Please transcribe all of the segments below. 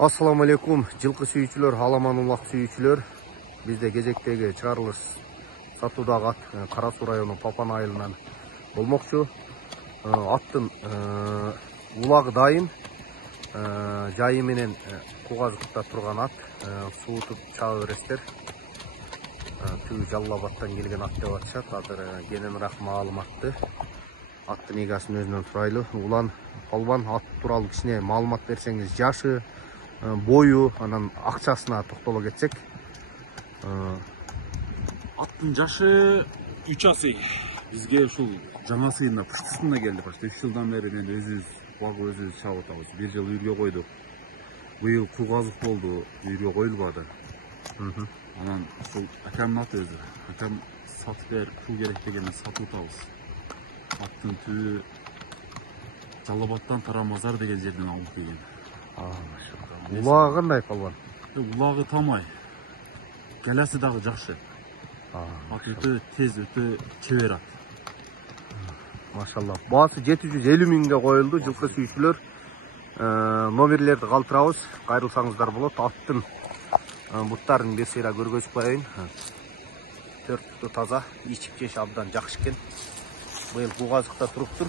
Assalamu alaikum, жылқы сүйүүчүлөр, аламан улак сүйүүчүлөр. Бизде кезектеги чыгарылыш сатуудагы ат Кара Суу району Папан айылынан болмокчу. Аттын улагы дайым, жайы менен Кугазыкта турган ат, суутуп чаба бересиздер. Түгү Жалал Абадтан келген ат деп атышат. Азыр кененирээк маалыматты аттын эгесинин өзүнөн сурайлы. Улан Палбан ат тууралуу кичине маалымат берсеңиз, жашы, бою, анан акчасына токтоло кетсек. Аттын жашы 3 асый. Бизге ушул жаңа сыйына пуштусуна келди. Почти 3 жылдан бери мен өзүбүз багып өзүбүз чабып атабыз. 1 жыл үйргө койдук. Быйыл Кугазык болду, үйргө коюлбады. Анан ушул акамдын аты өзү. Акам сатып бер, пул керек дегенде сатып атабыз. Аттын түбү Жалал Абадтан Тарамазар деген жерден алып келген. Улагы кандай Палбан? Улагы тамай. Келеси дагы жакшы. Ат өтө тез, өтө чебер ат. Машалла. Баасы 750 миңге коюлду. Жылкы сүйүүчүлөр, номерлерди калтырабыз, кайрылсаңыздар болот. Аттын буттарын бир сыйра көргөзүп коеюн. Төрттү таза, ичип жеш абдан жакшы экен. Быйыл Кугазыкта туруптур.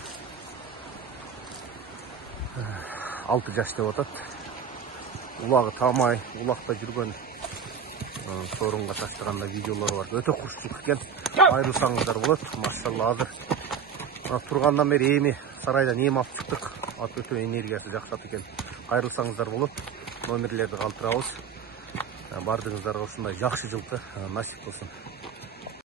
6 жаш деп атат. Улагы тамай, улакта жүргөн сорунга таштаганда видеолор бар. Өтө курчтук экен. Айрылсаңыздар болот. Машалла, азыр тургандан бери эми сарайдан эми алып чыктык. Ат өтө энергиясы жакшы ат экен. Кайрылсаңыздар болот. Номерлерди калтырабыз. Бардыгыңыздарга ушундай жакшы жылкы насип кылсын.